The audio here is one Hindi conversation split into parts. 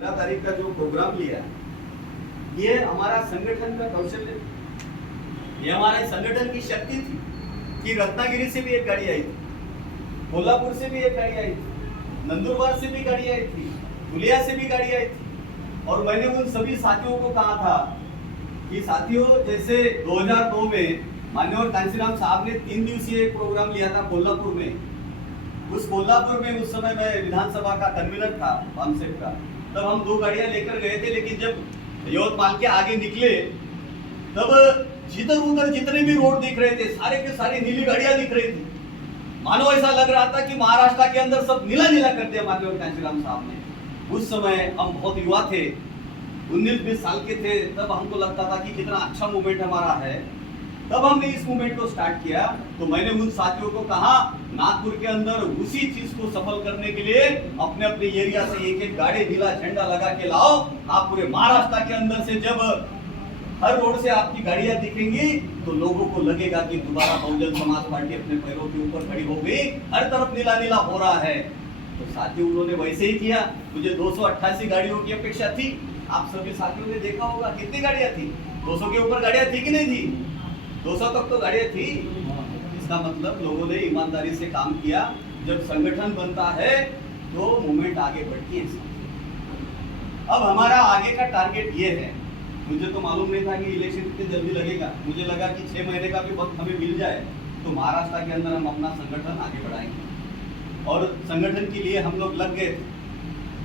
तारीख का जो प्रोग्राम लिया, ये हमारा संगठन का कौशल्य, ये हमारे संगठन की शक्ति थी कि रत्नागिरी से भी एक गाड़ी आई थी, कोल्हापुर से भी एक गाड़ी आई थी, नंदुरबार से भी गाड़ी आई थी, धुलिया से भी गाड़ी आई थी। और मैंने उन सभी साथियों को कहा था कि साथियों, जैसे 2002 में माननीय कांशीराम साहब ने 3 दिवसीय एक प्रोग्राम लिया था कोल्हापुर में। उस कोल्हापुर में उस समय मैं विधानसभा का कन्वीनर था बामसेप का, तब हम 2 गाड़ियां लेकर गए थे। लेकिन जब यवतमाल के आगे निकले तब जिधर उधर जितने भी रोड दिख रहे थे सारे के सारे नीली गाड़ियां दिख रही थी। मानो ऐसा लग रहा था कि महाराष्ट्र के अंदर सब नीला नीला कर दिया माननीय कांशीराम साहब ने। उस समय हम बहुत युवा थे, 19-20 साल के थे, तब हमको लगता था कि कितना अच्छा मूवमेंट हमारा है। तब हमने इस मूवमेंट को स्टार्ट किया। तो मैंने उन साथियों को कहा, नागपुर के अंदर उसी चीज को सफल करने के लिए अपने अपने एरिया से एक गाड़ी नीला झंडा लगा के लाओ। आप पूरे महाराष्ट्र के अंदर से जब हर रोड से आपकी गाड़ियां दिखेंगी तो लोगों को लगेगा कि दोबारा बहुजन समाज पार्टी अपने पैरों के ऊपर खड़ी हो गई, हर तरफ नीला नीला हो रहा है। तो साथियों, उन्होंने वैसे ही किया। मुझे 288 गाड़ियों की अपेक्षा थी। आप सभी साथियों ने देखा होगा कितनी गाड़ियां थी, 200 के ऊपर गाड़ियां थी कि नहीं थी? 200 तक तो गाड़ियां थी। इसका मतलब लोगों ने ईमानदारी से काम किया। जब संगठन बनता है तो मूवमेंट आगे बढ़ती है। अब हमारा आगे का टारगेट ये है। मुझे तो मालूम नहीं था कि इलेक्शन इतनी जल्दी लगेगा। मुझे लगा कि 6 महीने का भी वक्त हमें मिल जाए तो महाराष्ट्र के अंदर हम अपना संगठन आगे बढ़ाएंगे। और संगठन के लिए हम लोग लग गए।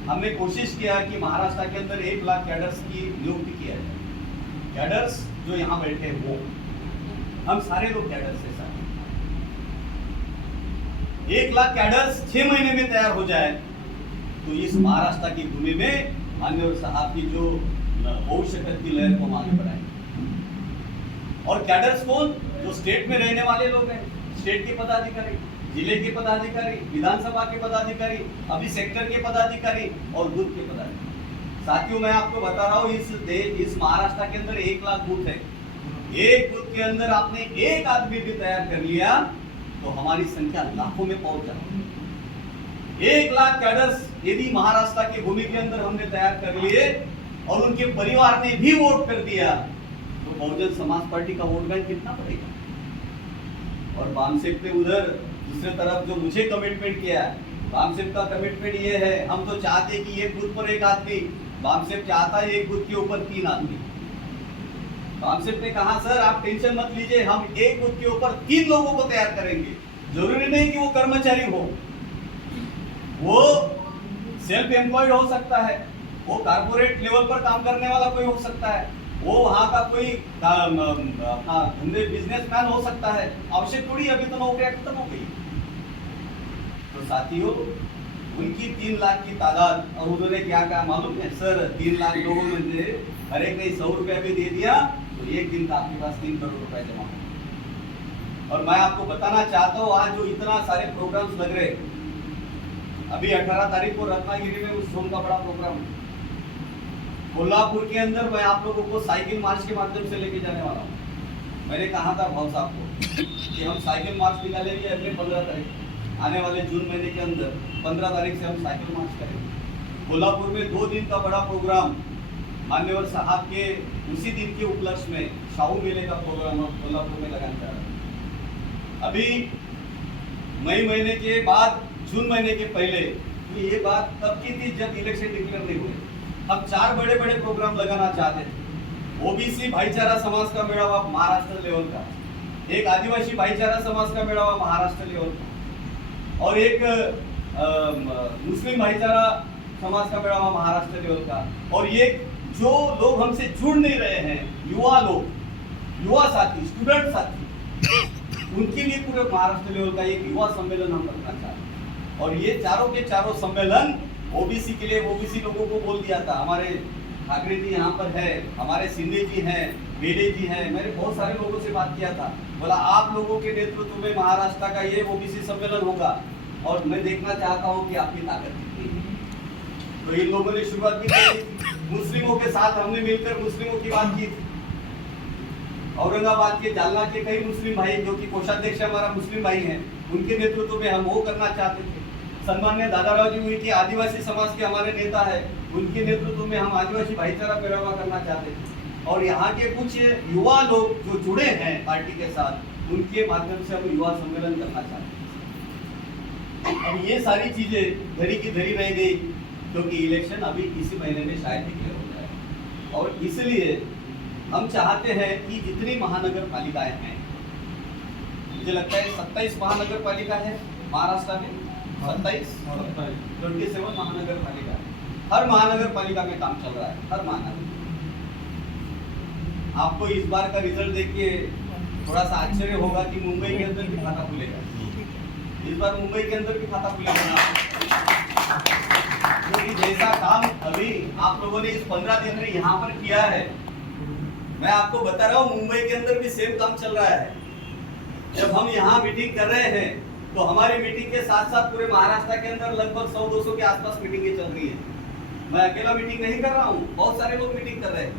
हमने कोशिश किया कि महाराष्ट्र के अंदर 1 लाख कैडर्स की नियुक्ति किया जाए। कैडर्स जो यहाँ बैठे वो हम सारे लोग कैडर्स से साथ 1 लाख कैडर्स 6 महीने में तैयार हो जाए तो इस महाराष्ट्र की भूमि में माननीय साहब की जो भविष्य की लहर को आगे बढ़ाएंगे। और कैडर्स कौन? जो स्टेट में रहने वाले लोग हैं, स्टेट के पदाधिकारी, जिले के पदाधिकारी, विधानसभा के पदाधिकारी, अभी सेक्टर के पदाधिकारी और बूथ के पदाधिकारी। साथियों, मैं आपको बता रहा हूँ, इस महाराष्ट्र के अंदर 1 लाख बूथ है। एक बूथ के अंदर आपने एक आदमी भी तैयार कर लिया तो हमारी संख्या लाखों में पहुंच जाती। 1 लाख कैडर्स यदि महाराष्ट्र की भूमि के अंदर हमने तैयार कर लिए और उनके परिवार ने भी वोट कर दिया तो बहुजन समाज पार्टी का वोट बैंक कितना बढ़ेगा। और बामसेप ने उधर दूसरे तरफ जो मुझे कमिटमेंट किया, बामसेप का कमिटमेंट ये है, हम तो चाहते कि एक बूथ पर 1 आदमी, बामसेप चाहता है एक बूथ के ऊपर 3 आदमी। बामसेप ने कहा, सर आप टेंशन मत लीजिए, हम एक बूथ के ऊपर 3 लोगों को तैयार करेंगे। जरूरी नहीं कि वो कर्मचारी हो, वो सेल्फ एम्प्लॉयड हो सकता है, वो कारपोरेट लेवल पर काम करने वाला कोई हो सकता है, वो वहाँ का कोई अपना धंधे बिजनेसमैन हो सकता है। आवश्यक थोड़ी अभी तो नौकरियां खत्म हो गई। तो साथियों, उनकी 3 लाख की तादाद, और उन्होंने क्या कहा मालूम है? सर 3 लाख लोगों में हर एक ने 100 रुपया भी दे दिया तो एक दिन का आपके पास 3 करोड़ रुपए जमा हो। और मैं आपको बताना चाहता हूँ, आज जो इतना सारे प्रोग्राम्स लग रहे, अभी 18 तारीख को रत्नागिरी में उस जोन का बड़ा प्रोग्राम है। कोल्हापुर के अंदर मैं आप लोगों को साइकिल मार्च के माध्यम से लेके जाने वाला हूँ। मैंने कहा था भाव साहब को कि हम साइकिल मार्च निकालेंगे अगले 15 तारीख, आने वाले जून महीने के अंदर 15 तारीख से हम साइकिल मार्च करेंगे। कोल्हापुर में 2 दिन का बड़ा प्रोग्राम मान्यवर साहब के उसी दिन के उपलक्ष्य में शाहू मेले का प्रोग्राम हम कोल्हापुर में लगाने जा रहे हैं। अभी मई महीने के बाद जून महीने के पहले, तो ये बात तब की थी जब इलेक्शन डिक्लेयर नहीं हुए, हम 4 बड़े बड़े प्रोग्राम लगाना चाहते थे। ओबीसी भाईचारा समाज का मेळावा महाराष्ट्र लेवल का, एक आदिवासी भाईचारा समाज का मेळावा महाराष्ट्र लेवल का, और एक मुस्लिम भाईचारा समाज का मेळावा महाराष्ट्र लेवल का, और एक जो लोग हमसे जुड़ नहीं रहे हैं, युवा लोग, युवा साथी, स्टूडेंट साथी, उनके लिए पूरे महाराष्ट्र लेवल का एक युवा सम्मेलन हम रखना चाहते हैं। और ये चारों के चारों सम्मेलन ओबीसी के लिए, ओबीसी लोगों को बोल दिया था। हमारे ठाकरे जी यहाँ पर है, हमारे सिंधे जी हैं, बेड़े जी हैं, मैंने बहुत सारे लोगों से बात किया था। बोला आप लोगों के नेतृत्व में महाराष्ट्र का ये ओबीसी सम्मेलन होगा और मैं देखना चाहता हूँ कि आपकी ताकत कितनी है। तो इन लोगों ने शुरुआत की, मुस्लिमों के साथ हमने मिलकर मुस्लिमों की बात की। औरंगाबाद के, जालना के कई मुस्लिम भाई जो कि कोषाध्यक्ष हमारा मुस्लिम भाई हैं, उनके नेतृत्व में हम वो करना चाहते थे। सम्मान्य दादाराव जी हुई कि आदिवासी समाज के हमारे नेता है, उनके नेतृत्व में हम आदिवासी भाईचारा पैरवा करना चाहते हैं। और यहाँ के कुछ युवा लोग जो जुड़े हैं पार्टी के साथ, उनके माध्यम से हम युवा सम्मेलन करना चाहते हैं। अब ये सारी चीजें धरी की धरी रह गई, क्योंकि इलेक्शन अभी इसी महीने में शायद डिक्लेयर हो जाए। और इसलिए हम चाहते हैं कि जितनी महानगर पालिकाएं हैं, मुझे लगता है 27 महानगर पालिका है महाराष्ट्र में, 27 महानगर पालिका है। हर महानगर पालिका में काम चल रहा है, हर महानगर। आपको इस बार का रिजल्ट देख के थोड़ा सा आश्चर्य होगा कि मुंबई के अंदर भी खाता खुलेगा। इस बार मुंबई के अंदर भी खाता खुलेगा, क्योंकि जैसा काम अभी आप लोगों ने इस 15 दिन में यहाँ पर किया है, मैं आपको बता रहा हूँ मुंबई के अंदर भी सेम काम चल रहा है। जब हम यहाँ मीटिंग कर रहे हैं तो हमारी मीटिंग के साथ साथ पूरे महाराष्ट्र के अंदर लगभग 100-200 के आसपास मीटिंगें चल रही है। मैं अकेला मीटिंग नहीं कर रहा हूँ, बहुत सारे लोग मीटिंग कर रहे हैं।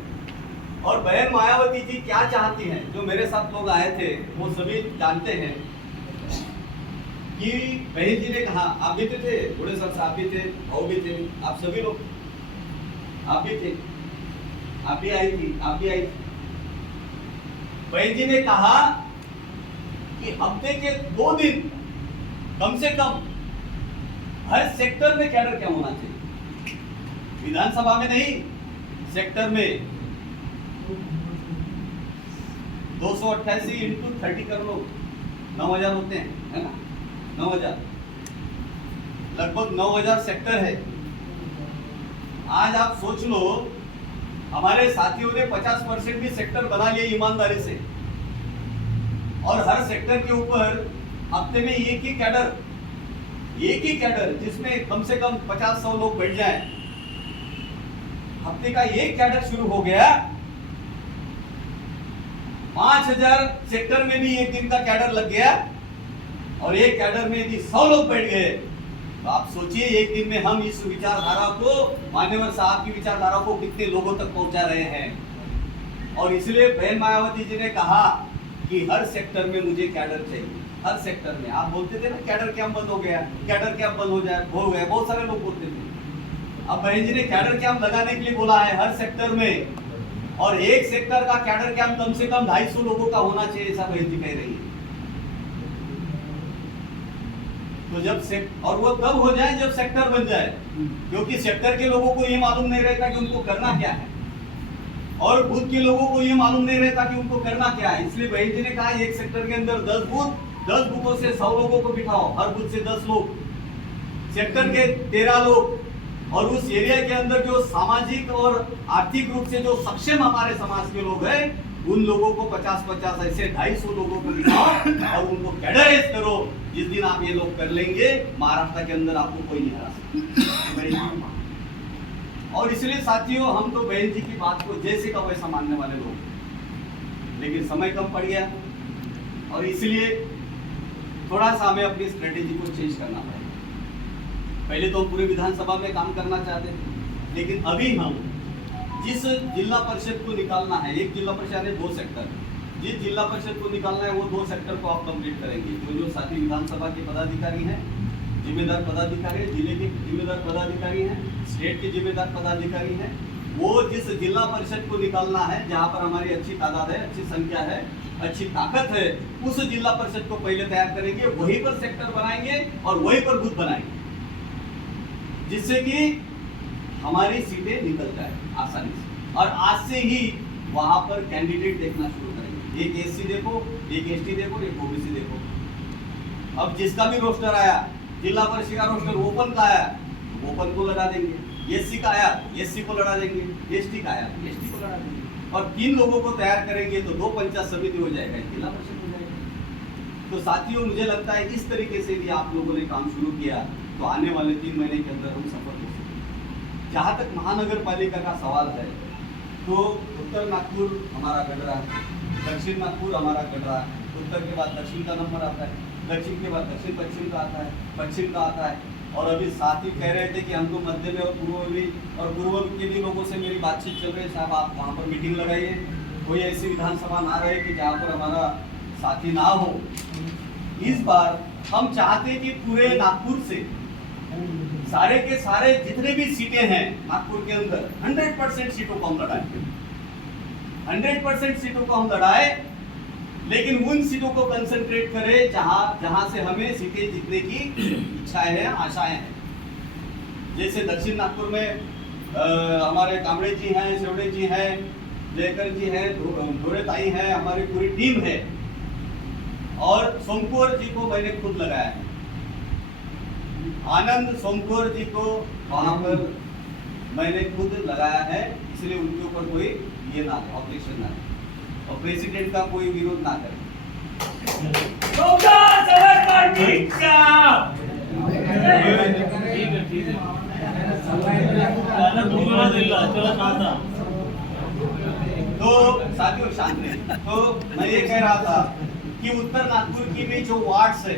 और बहन मायावती जी क्या चाहती हैं, जो मेरे साथ लोग आए थे वो सभी जानते हैं कि बहन जी ने कहा, आप भी थे, बूढ़े साहब आप भी थे, भाव भी थे, आप सभी लोग, आप भी थे, आप भी आई थी, आप भी आई थी। बहन जी ने कहा कि हफ्ते के 2 दिन कम से कम हर सेक्टर में कैडर क्या होना चाहिए, विधानसभा में नहीं, सेक्टर में 288 इंटू 30 कर लो, 9000 होते हैं, है ना, 9000, लगभग 9000 सेक्टर है। आज आप सोच लो, हमारे साथियों ने 50% भी सेक्टर बना लिए ईमानदारी से, और हर सेक्टर के ऊपर हफ्ते में एक ही कैडर जिसमें कम से कम 50-100 लोग बैठ जाएं, हफ्ते का एक कैडर शुरू हो गया। 5000 सेक्टर में भी एक दिन का कैडर लग गया, और एक कैडर में यदि 100 लोग बैठ गए तो आप सोचिए एक दिन में हम इस विचारधारा को, मान्यवर साहब की विचारधारा को कितने लोगों तक पहुंचा रहे हैं। और इसलिए बहन मायावती जी ने कहा कि हर सेक्टर में मुझे कैडर चाहिए, हर सेक्टर में। आप बोलते थे ना कैडर कैंप बंद हो गया, कैडर कैंप बंद हो गया, बहुत सारे लोग बोलते थे। अब बहन जी ने कैडर कैंप लगाने के लिए बोला है हर सेक्टर में, और एक सेक्टर का कैडर कैंप कम से कम 250 लोगों का होना चाहिए, ऐसा बहन जी कह रही है। तो जब और वो तब हो जाए जब सेक्टर बन जाए, क्योंकि सेक्टर के लोगों को ये मालूम नहीं रहता कि उनको करना क्या है, और बूथ के लोगों को ये मालूम नहीं रहता कि उनको करना क्या है। इसलिए बहन जी ने कहा एक सेक्टर के अंदर 10 बूथों से 100 लोगों को बिठाओ, हर बूथ से 10 लोग, सेक्टर के 13 लोग, और उस एरिया के अंदर जो सामाजिक और आर्थिक रूप से जो सक्षम हमारे समाज के लोग हैं, उन लोगों को 50-50 ऐसे 250 लोगों को बिठाओ और उनको कैडराइज करो। जिस दिन आप ये लोग कर लेंगे, महाराष्ट्र के अंदर आपको कोई नहीं हरा सकता। और इसलिए साथियों, हम तो बहन जी की बात को जैसे का वैसा मानने वाले लोग, लेकिन समय कम पड़ गया और इसलिए थोड़ा सा हमें अपनी स्ट्रेटेजी को चेंज करना पड़ेगा। पहले तो हम पूरे विधानसभा में काम करना चाहते थे, लेकिन अभी हम जिस जिला परिषद को निकालना है, एक जिला परिषद है 2 सेक्टर, जिस जिला परिषद को निकालना है वो 2 सेक्टर को आप कंप्लीट करेंगे। जो साथी विधानसभा के पदाधिकारी हैं, जिम्मेदार पदाधिकारी, जिले के जिम्मेदार पदाधिकारी हैं, स्टेट के जिम्मेदार पदाधिकारी हैं, वो जिस जिला परिषद को निकालना है जहाँ पर हमारी अच्छी तादाद है, अच्छी संख्या है, अच्छी ताकत है, उस जिला परिषद को पहले तैयार करेंगे, वहीं पर सेक्टर बनाएंगे और वहीं पर बूथ बनाएंगे, जिससे कि हमारी सीटें निकल जाए आसानी से। और आज से ही वहां पर कैंडिडेट देखना शुरू करेंगे, एक एससी देखो, एक एसटी देखो, एक ओबीसी देखो। अब जिसका भी रोस्टर आया, जिला परिषद का रोस्टर ओपन का आया, ओपन को लड़ा देंगे, एससी का आया एससी को लड़ा देंगे, एसटी का आया एसटी को लड़ा देंगे, और 3 लोगों को तैयार करेंगे तो 2 पंचायत समिति हो जाएगा, जिला परिषद हो जाएगा। तो साथियों, मुझे लगता है इस तरीके से भी आप लोगों ने काम शुरू किया तो आने वाले 3 महीने के अंदर हम सफल हो सकते। जहाँ तक महानगर पालिका का सवाल है, तो उत्तर नागपुर हमारा गढ़ रहा है, दक्षिण नागपुर हमारा गढ़ रहा है, उत्तर के बाद दक्षिण का नंबर आता है, दक्षिण के बाद दक्षिण पश्चिम का आता है, पश्चिम का आता है। और अभी साथी कह रहे थे कि हमको मध्य में और पूर्व में भी, और पूर्व के भी लोगों से मेरी बातचीत चल रही है, साहब आप वहाँ पर मीटिंग लगाइए, कोई ऐसी विधानसभा ना रहे कि जहाँ पर हमारा साथी ना हो। इस बार हम चाहते कि पूरे नागपुर से सारे के सारे जितने भी सीटें हैं नागपुर के अंदर 100% सीटों को हम लड़ाए, 100% सीटों को हम लड़ाए, लेकिन उन सीटों को कंसंट्रेट करें जहां से हमें सीटें जीतने की इच्छाएं हैं, आशाएं हैं। जैसे दक्षिण नागपुर में हमारे कामड़े जी हैं, सेवड़े जी हैं, जयकर जी हैं, धोरे ताई हैं, हमारी पूरी टीम है। और सोमकुंवर जी को मैंने खुद लगाया है, आनंद सोमकुंवर जी को वहां पर मैंने खुद लगाया है, इसलिए उनके ऊपर कोई ये ना ऑब्जेक्शन ना है और प्रेसिडेंट का कोई विरोध ना करे। तो साथियों शांत रहिए। तो मैं ये कह रहा था कि उत्तर नागपुर की भी जो वार्ड्स है,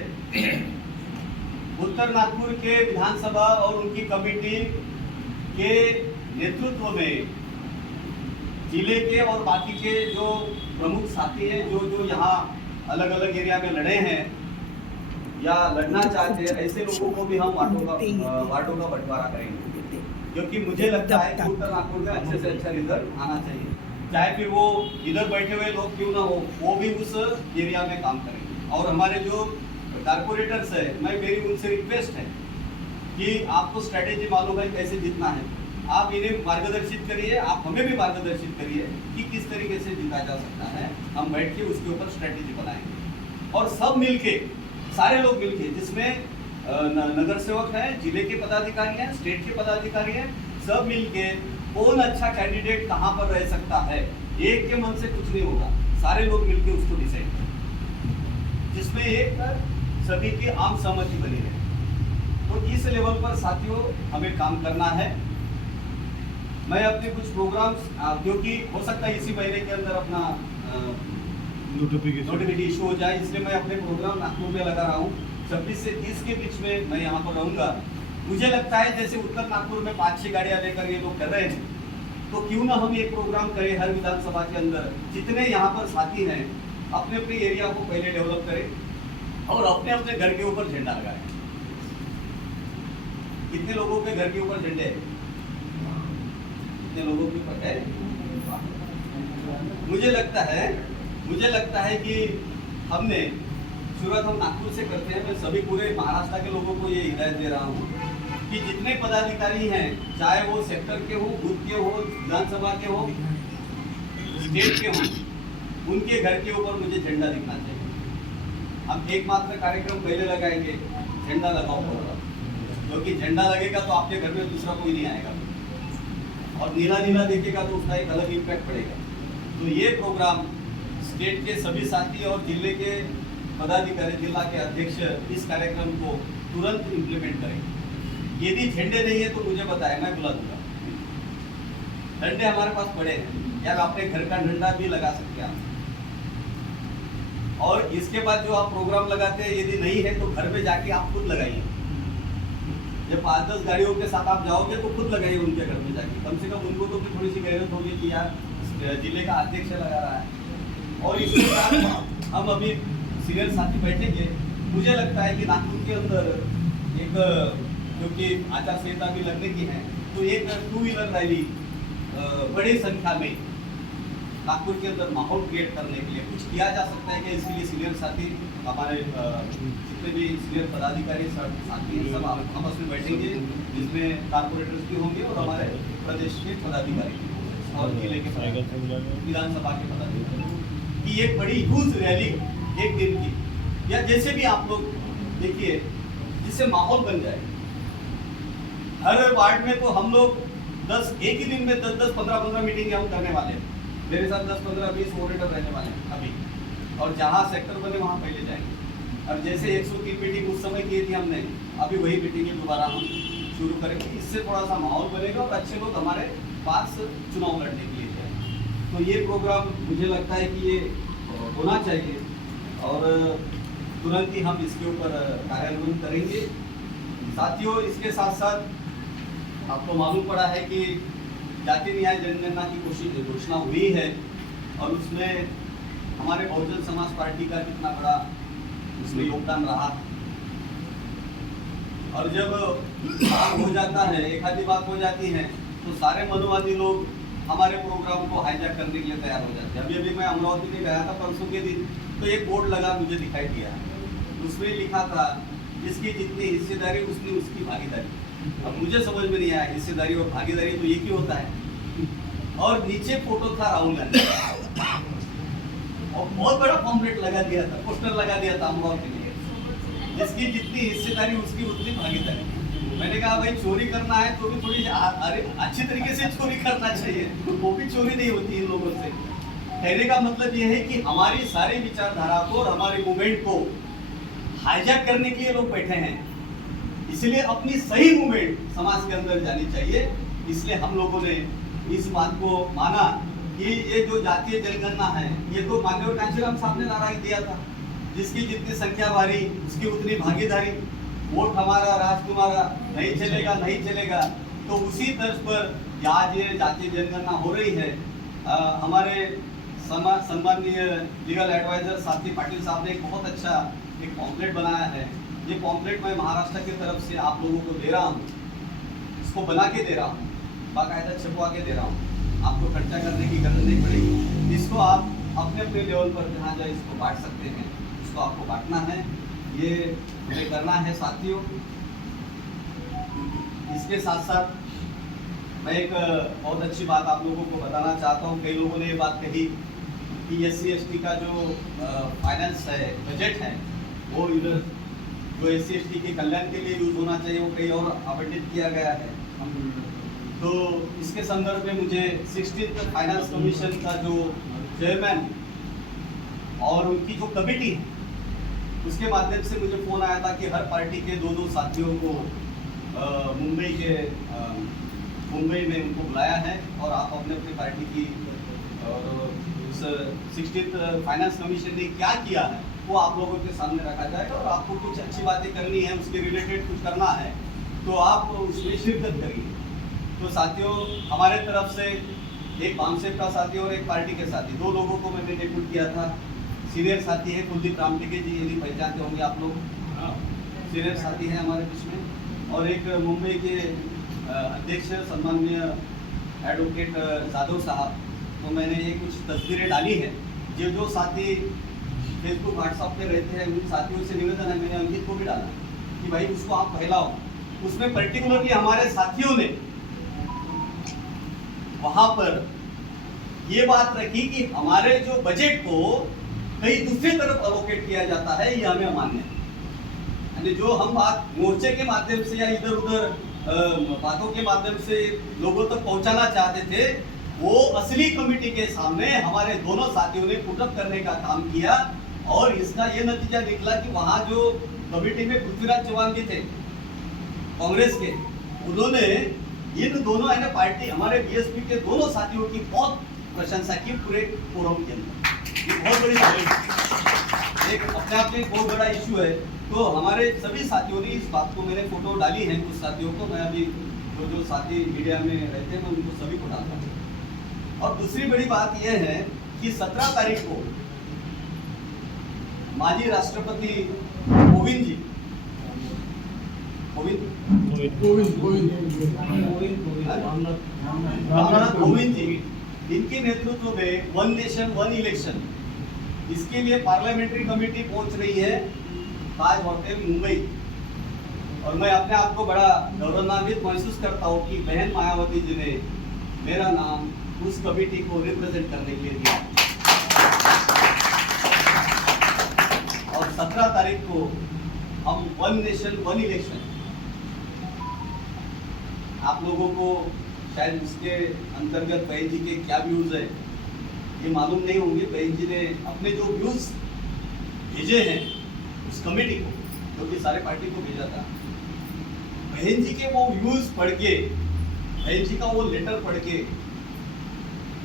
उत्तर नागपुर के विधानसभा और उनकी कमेटी के नेतृत्व में जिले के और बाकी के जो प्रमुख साथी हैं, जो यहाँ अलग अलग एरिया में लड़े हैं या लड़ना चाहते हैं, ऐसे लोगों को भी हम वार्डों का बंटवारा करेंगे, क्योंकि मुझे लगता है कि उत्तर नागपुर में अच्छे से अच्छा रिजल्ट आना चाहिए। चाहे फिर वो इधर बैठे हुए लोग क्यों ना हो, वो भी उस एरिया में काम करेंगे। और हमारे जो कारपोरेटर्स है, मेरी उनसे रिक्वेस्ट है कि आपको स्ट्रेटेजी मालूम है कैसे जीतना है, आप इन्हें मार्गदर्शित करिए, आप हमें भी मार्गदर्शित करिए कि किस तरीके से जीता जा सकता है। हम बैठ के उसके ऊपर स्ट्रेटेजी बनाएंगे और सब मिलके, सारे लोग मिलके, जिसमें नगर सेवक हैं, जिले के पदाधिकारी हैं, स्टेट के पदाधिकारी हैं, सब मिलके कौन अच्छा कैंडिडेट कहाँ पर रह सकता है, एक के मन से कुछ नहीं होगा, सारे लोग मिलके उसको डिसाइड करें, जिसमें एक सभी की आम सहमति बनी रहे। तो इस लेवल पर साथियों हमें काम करना है। मैं अपने कुछ प्रोग्राम्स, क्योंकि हो सकता है इसी महीने के अंदर अपना नोटिफिकेशन इशू हो जाए, इसलिए मैं अपने प्रोग्राम नागपुर में लगा रहा हूँ। 26 से 30 के बीच में मैं यहाँ पर रहूँगा। मुझे लगता है जैसे उत्तर नागपुर में 5-6 गाड़ियाँ लेकर ये लोग कर रहे हैं, तो क्यों ना हम एक प्रोग्राम करें हर विधानसभा के अंदर, जितने यहाँ पर साथी हैं अपने अपने एरिया को पहले डेवलप करें और अपने अपने घर के ऊपर झंडा लगाएं। कितने लोगों के घर के ऊपर झंडे हैं? कितने लोगों के ऊपर है? मुझे लगता है कि हमने शुरुआत हम नागपुर से करते हैं। मैं सभी पूरे महाराष्ट्र के लोगों को ये हिदायत दे रहा हूँ कि जितने पदाधिकारी हैं, चाहे वो सेक्टर के हो, बूथ के हो, विधानसभा के हो, स्टेट के हो, उनके घर के ऊपर मुझे झंडा दिखना चाहिए। हम एकमात्र कार्यक्रम पहले लगाएंगे, झंडा लगाओ होगा, क्योंकि झंडा लगेगा तो आपके घर में दूसरा कोई नहीं आएगा, और नीला नीला देखेगा तो उसका एक अलग इम्पैक्ट पड़ेगा। तो ये प्रोग्राम स्टेट के सभी साथी और जिले के पदाधिकारी, जिला के अध्यक्ष इस कार्यक्रम को तुरंत इम्प्लीमेंट करेंगे। यदि झंडे नहीं है तो मुझे बताएं, मैं बुला दूंगा। झंडे हमारे पास पड़े हैं, या आप अपने घर का झंडा भी लगा सकते हैं। और इसके बाद जो आप प्रोग्राम लगाते हैं, यदि नहीं है तो घर पे जाके आप खुद लगाइए। जब 5-10 गाड़ियों के साथ आप जाओगे तो खुद लगाइए उनके घर पे जाके, कम से कम उनको तो थोड़ी सी गैरत होगी कि यार जिले का अध्यक्ष लगा रहा है। और इसके साथ हम अभी सीनियर साथी बैठेंगे। मुझे लगता है कि नागपुर के अंदर एक, क्योंकि आचार संहिता भी लगने की है, तो एक 2 व्हीलर रैली बड़ी संख्या में नागपुर के अंदर माहौल क्रिएट करने के लिए कुछ किया जा सकता है कि इसके लिए सीनियर साथी, हमारे जितने भी सीनियर पदाधिकारी साथी हैं, सब आपस में बैठेंगे, जिसमें कारपोरेटर्स भी होंगे और हमारे प्रदेश के पदाधिकारी और जिले के विधानसभा के पदाधिकारी की एक बड़ी ह्यूज रैली एक दिन की, या जैसे भी आप लोग देखिए, जिससे माहौल बन जाए। हर वार्ड में तो हम लोग 10 एक ही दिन में 10-10, 15-15 मीटिंग हम करने वाले हैं। मेरे साथ 10-15-20 वोटर रहने वाले हैं अभी, और जहाँ सेक्टर बने वहाँ पहले जाएंगे। और जैसे 103 मीटिंग उस समय की थी हमने, अभी वही मीटिंगें दोबारा हम शुरू करेंगे। इससे थोड़ा सा माहौल बनेगा और अच्छे लोग हमारे पास चुनाव लड़ने के लिए जाएंगे। तो ये प्रोग्राम मुझे लगता है कि ये होना चाहिए और तुरंत ही हम इसके ऊपर कार्यान्वयन करेंगे। साथियों, इसके साथ साथ आपको मालूम पड़ा है कि जाति न्याय जनगणना की घोषणा हुई है, और उसमें हमारे बहुजन समाज पार्टी का कितना बड़ा उसमें योगदान रहा। और जब बात हो जाता है, एक आधी बात हो जाती है, तो सारे मनुवादी लोग हमारे प्रोग्राम को हाईजैक करने के लिए तैयार हो जाते हैं। अभी मैं अमरावती में गया था परसों के दिन, तो एक बोर्ड लगा मुझे दिखाई दिया, उसमें लिखा था जिसकी जितनी हिस्सेदारी उसकी उसकी भागीदारी। अब मुझे समझ में नहीं आया हिस्सेदारी और भागीदारी तो एक ही होता है। और नीचे फोटो था राहुल गांधी और बहुत बड़ा पॉम्पलेट लगा दिया था, पोस्टर लगा दिया था अमरावती में, जिसकी जितनी हिस्सेदारी उसकी उतनी भागीदारी। मैंने कहा भाई चोरी करना है तो भी थोड़ी अच्छी तरीके से चोरी करना चाहिए, वो भी चोरी नहीं होती इन लोगों से। कहने का मतलब यह है कि हमारी सारी विचारधारा को और हमारे मूवमेंट को हाईजैक करने के लिए लोग बैठे हैं, इसलिए अपनी सही मूवमेंट समाज के अंदर जानी चाहिए। इसलिए हम लोगों ने इस बात को माना कि ये जो जातीय जनगणना है, ये तो माननीय कांशीराम साहब ने नारा दिया था, जिसकी जितनी संख्या भारी उसकी उतनी भागीदारी, वोट हमारा राज तुम्हारा, नहीं चलेगा नहीं चलेगा। तो उसी तर्ज पर आज ये जातीय जनगणना हो रही है। हमारे सम्माननीय लीगल एडवाइजर साथी पाटिल साहब ने एक बहुत अच्छा एक पॉम्पलेट बनाया है। ये पॉम्पलेट मैं महाराष्ट्र की तरफ से आप लोगों को दे रहा हूँ, इसको बना के दे रहा हूँ, बाकायदा छपवा के दे रहा हूँ, आपको खर्चा करने की जरूरत नहीं पड़ेगी। इसको आप अपने अपने लेवल पर जहाँ जाए इसको बांट सकते हैं, इसको आपको बांटना है, ये करना है साथियों। इसके साथ साथ मैं एक बहुत अच्छी बात आप लोगों को बताना चाहता हूँ। कई लोगों ने ये बात कही कि SC/ST का जो फाइनेंस है, बजट है, वो इधर जो SC/ST के कल्याण के लिए यूज होना चाहिए वो कहीं और आवंटित किया गया है। तो इसके संदर्भ में मुझे 16th फाइनेंस कमीशन का जो चेयरमैन और उनकी जो कमेटी है, उसके माध्यम से मुझे फ़ोन आया था कि हर पार्टी के दो साथियों को मुंबई में उनको बुलाया है और आप अपने अपनी पार्टी की और उस 16th फाइनेंस कमीशन ने क्या किया है वो आप लोगों के सामने रखा जाएगा। और आपको कुछ अच्छी बातें करनी है, उसके रिलेटेड कुछ करना है तो आप उसमें शिरकत करिए। तो साथियों, हमारे तरफ से एक बामसेप का साथी और एक पार्टी के साथी, दो लोगों को मैंने रिक्रूट किया था। सीनियर साथी है कुलदीप रामटेके जी, यदि पहचानते होंगे आप लोग, सीनियर साथी हैं हमारे बीच में। और एक मुंबई के अध्यक्ष सम्माननीय एडवोकेट जाधव साहब। तो मैंने ये कुछ तस्वीरें डाली हैं, जो साथी फेसबुक व्हाट्सएप पे रहते हैं उन साथियों से निवेदन है, मैंने अंकित को भी डाला कि भाई उसको आप फैलाओ। उसमें पर्टिकुलरली हमारे साथियों ने वहां पर ये बात रखी कि हमारे जो बजट को कहीं दूसरी तरफ अलोकेट किया जाता है, ये हमें अमान्य है। यानी जो हम बात मोर्चे के माध्यम से या इधर उधर बातों के माध्यम से लोगों तक पहुंचाना चाहते थे, वो असली कमेटी के सामने हमारे दोनों साथियों ने पुटअप करने का काम किया। और इसका ये नतीजा निकला कि वहां जो कमेटी में पृथ्वीराज चौहान जी थे कांग्रेस के, उन्होंने इन दोनों है ना पार्टी हमारे BSP के दोनों साथियों की बहुत प्रशंसा की पूरे फोरम के अंदर। ये बहुत बड़ी बात है, एक अपने आप में बहुत बड़ा इशू है। तो हमारे सभी साथियों ने इस बात को, मैंने फोटो डाली है कुछ साथियों को, मैं अभी जो साथी मीडिया में रहते हैं मैं उनको सभी को डालता हूँ। और दूसरी बड़ी बात यह है कि 17 तारीख को माजी राष्ट्रपति कोविंद जी, रामनाथ कोविंद जी, इनके नेतृत्व में वन नेशन वन इलेक्शन, इसके लिए पार्लियामेंट्री कमेटी पहुंच रही है ताज होटल मुंबई। और मैं अपने आप को बड़ा गौरवान्वित महसूस करता हूँ कि बहन मायावती जी ने मेरा नाम उस कमेटी को रिप्रेजेंट करने के लिए दिया। और 17 तारीख को हम वन नेशन वन इलेक्शन, आप लोगों को शायद इसके अंतर्गत बहन जी के क्या व्यूज है ये मालूम नहीं होंगे। बहन जी ने अपने जो व्यूज भेजे हैं उस कमेटी को, जो कि सारे पार्टी को भेजा था, बहन जी के वो व्यूज पढ़ के, बहन जी का वो लेटर पढ़ के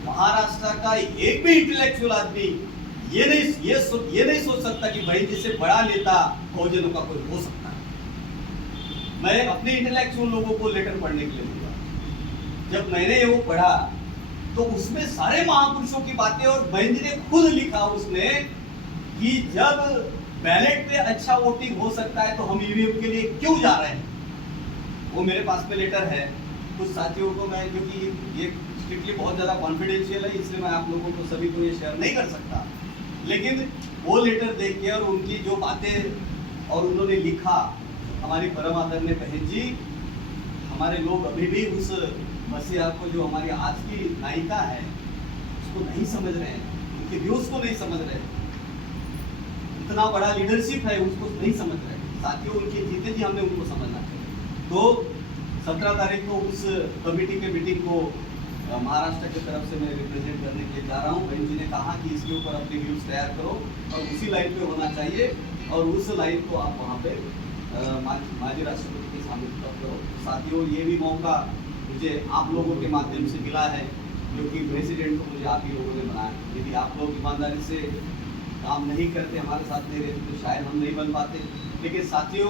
महाराष्ट्र का एक भी इंटेलेक्चुअल आदमी ये नहीं सोच सकता कि बहन जी से बड़ा नेता बहुजनों का कोई हो सकता है। मैं अपने इंटेलेक्चुअल लोगों को लेटर पढ़ने के लिए बोला। जब मैंने वो पढ़ा तो उसमें सारे महापुरुषों की बातें, और बहन जी ने खुद लिखा उसने कि जब बैलेट पे अच्छा वोटिंग हो सकता है तो हम EVM के लिए क्यों जा रहे हैं। वो मेरे पास में लेटर है। कुछ साथियों को मैं, क्योंकि ये स्ट्रिक्टली बहुत ज़्यादा कॉन्फिडेंशियल है, इसलिए मैं आप लोगों को सभी को ये शेयर नहीं कर सकता, लेकिन वो लेटर देख के और उनकी जो बातें और उन्होंने लिखा, हमारी परम आदरणीय बहन जी, हमारे लोग अभी भी उस मसीहा को, जो हमारी आज की नायिका है, उसको नहीं समझ रहे हैं, उनके व्यूज को नहीं समझ रहे, इतना बड़ा लीडरशिप है उसको नहीं समझ रहे। साथियों, उनके जीते जी हमने उनको समझना चाहिए। तो 17 तारीख को उस कमेटी के मीटिंग को महाराष्ट्र की तरफ से मैं रिप्रेजेंट करने के लिए जा रहा हूँ। बहन जी ने कहा कि इसके ऊपर अपने व्यूज तैयार करो और उसी लाइन पे होना चाहिए, और उस लाइन को आप वहाँ पे माजी राष्ट्रपति के सामने तब करो। साथियों, ये भी मौका मुझे आप लोगों के माध्यम से मिला है, क्योंकि प्रेसिडेंट को मुझे आप ही लोगों ने बनाया। यदि आप लोग ईमानदारी से काम नहीं करते, हमारे साथ नहीं रहते, तो शायद हम नहीं बन पाते। लेकिन साथियों,